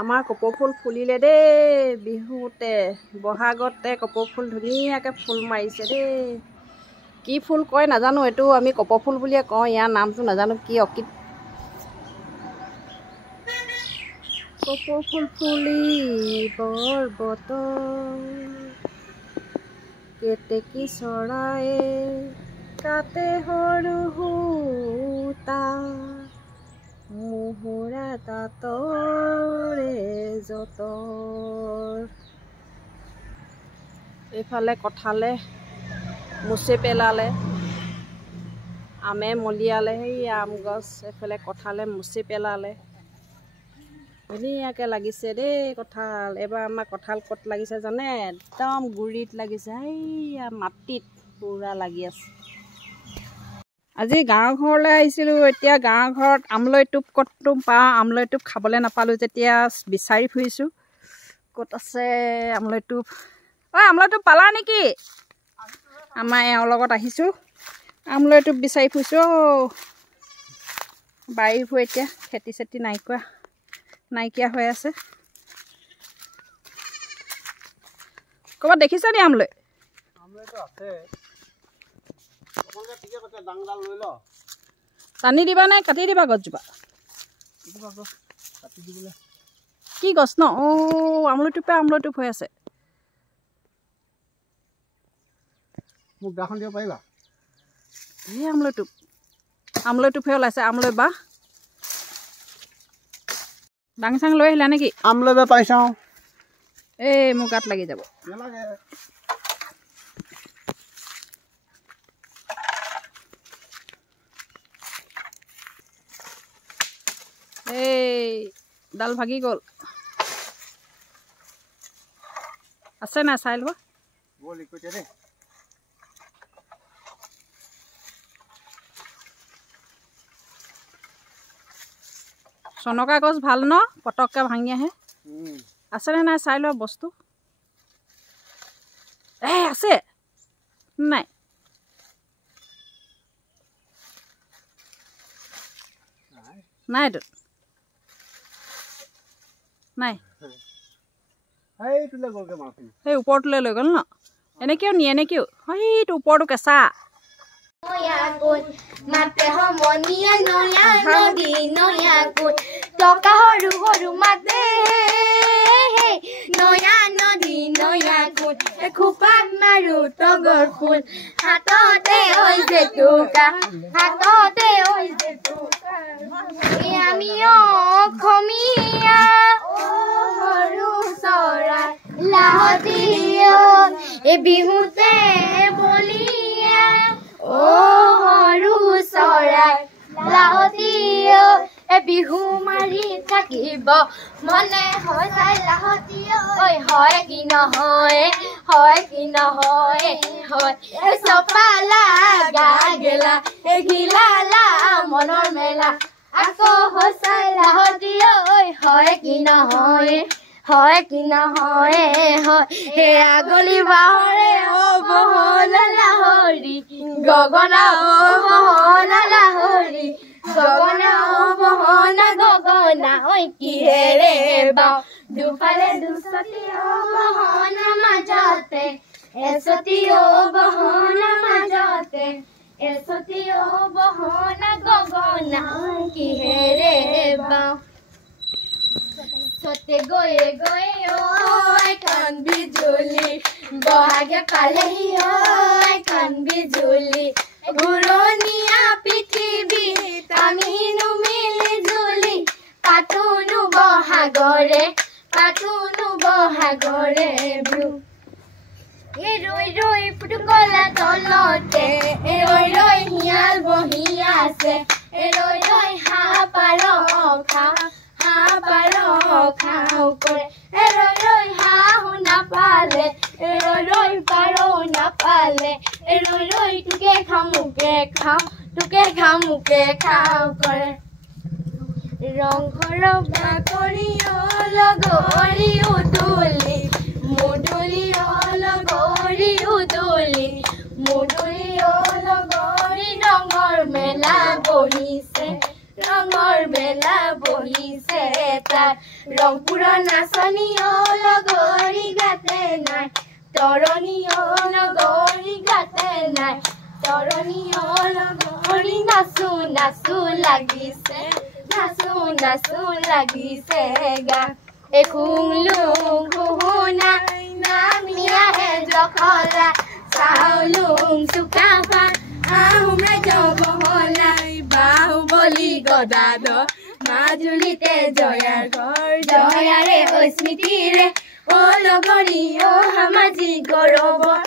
আমাৰ কপৌ ফুল ফুলিলে দে বিহুতে বহাগতে কপৌ ফুল ধুনীয়াকৈ ফুল মাৰিছে দে কি ফুল কয় নাজানো এইটো আমি কপৌ ফুল বুলিয়ে কওঁ ইয়াৰ নামটো নাজানো কি অকিত কপৌ ফুল ফুলি বৰ বতৰ কেতেকী চৰায়ে কাটে সৰু সূতা মোহৰা তাতৰে যতৰ এইফালে কঁঠালে মুচি পেলালে আমে মলিয়ালে সেই আম গছ এইফালে কঁঠালে মুচি পেলালে ধুনীয়াকৈ লাগিছে দেই কঁঠাল এইবাৰ আমাৰ কঁঠাল ক'ত লাগিছে জানে একদম গুৰিত লাগিছে সেইয়া মাটিত পূৰা লাগি আছে আজি গাঁৱৰ ঘৰলৈ আহিছিলোঁ এতিয়া গাঁৱৰ ঘৰত আমলৈ টোপ ক'তো পাওঁ আমলৈ টোপ খাবলৈ নাপালোঁ যেতিয়া বিচাৰি ফুৰিছোঁ ক'ত আছে আমলৈ টোপ আমলৈ টোপ পালা নেকি আমাৰ এওঁৰ লগত আহিছোঁ আমলৈ টোপ বিচাৰি ফুৰিছোঁ বাৰীবোৰ এতিয়া খেতি চেতি নাইকিয়া হৈ আছে ক'ৰবাত দেখিছা নি আমলৈ টানি দিবা নে কাটি দিবা গছজোপা কি গছ ন আমলৈ টোপ হৈ আছে মোক গাখন দিব পাৰিবা এই আমলৈ টোপহে ওলাইছে আমলৈ বা ডাং চাং লৈ আহিলা নেকি আমলৈ বা পাই চাওঁ এই মোৰ গাত লাগি যাব নালাগে এই ডাল ভাগি গ'ল আছে নাই চাই লোৱা চনকা গছ ভাল ন পটককৈ ভাঙি আহে আছেনে নাই চাই লোৱা বস্তু আছে নাই নাইতো নাই সেই ওপৰটোলৈ লৈ গ'ল ন এনেকৈও নিয়ে নেকিও সেইটো ওপৰটো কেঁচা মাতে সমনীয়া নয়া নদী নয়া কুল টকা সৰু সৰু মাতে নয়া নদী নয়া কুল খোপাত মাৰো তগৰ ফুল হাততে হৈছে টুকা আমি অসমীয়া সৰু চৰাই লাহতীয় এই বিহুতে বলিয়া সৰু চৰাই লাহতীয় বিহু মাৰি থাকিব মনে সজাই লাহতীয় হয় কি নহয় হয় চপালা গা গেলা গিলালা মনৰ মেলা আকৌ সজাই লাহতীয় হয় কি নহয় হয় সেয়া গলি বাহৰে বহলা লাহৰি গগনা বহনা লাহৰি গগনা বহনা গগনা কিহেৰে বাও দুফালে দুচতি বহনা মাজতে এচতি বহনা মাজতে এচতি বহনা গগনা কিহেৰে বাও সতে গয়ে এখন বিজুলি বহাগে পালেহি এখন বিজুলি ঘূৰণীয়া পৃথিৱীত আমি মিলি জুলি পাতোনো বহাগৰে ৰৈ ফুটুকলা তলতে ৰৈ শিয়াল বহি আছে ৰৈ হাঁহ পাৰ খাওঁ কৰে ৰৈ হাঁহো নাপালে ৰৈ পাৰ নাপালে ৰৈ তোকে খাওঁ কৰে ৰংঘৰ বাকৰি লগৰি উদুলি মুদুলি লগৰি উদুলি ৰঙৰ মেলা বহিছে তাত ৰংপুৰৰ নাচনী লগৰী গাতে নাই তৰণী লগৰী গাতে নাই তৰণী লগৰী নাচো নাচো লাগিছে নাচো নাচো লাগিছে গা এখুংলুং খুহুনা নামিয়াহে জখলা চাউলুং চুকাফা আহোম ৰাজ্য বহলাই বাহুবলী গদাধৰ মাজুলীতে জয়াৰ ঘৰ জয়াৰে স্মৃতিৰে অ লগৰী অ সামাজিক গৌৰৱৰ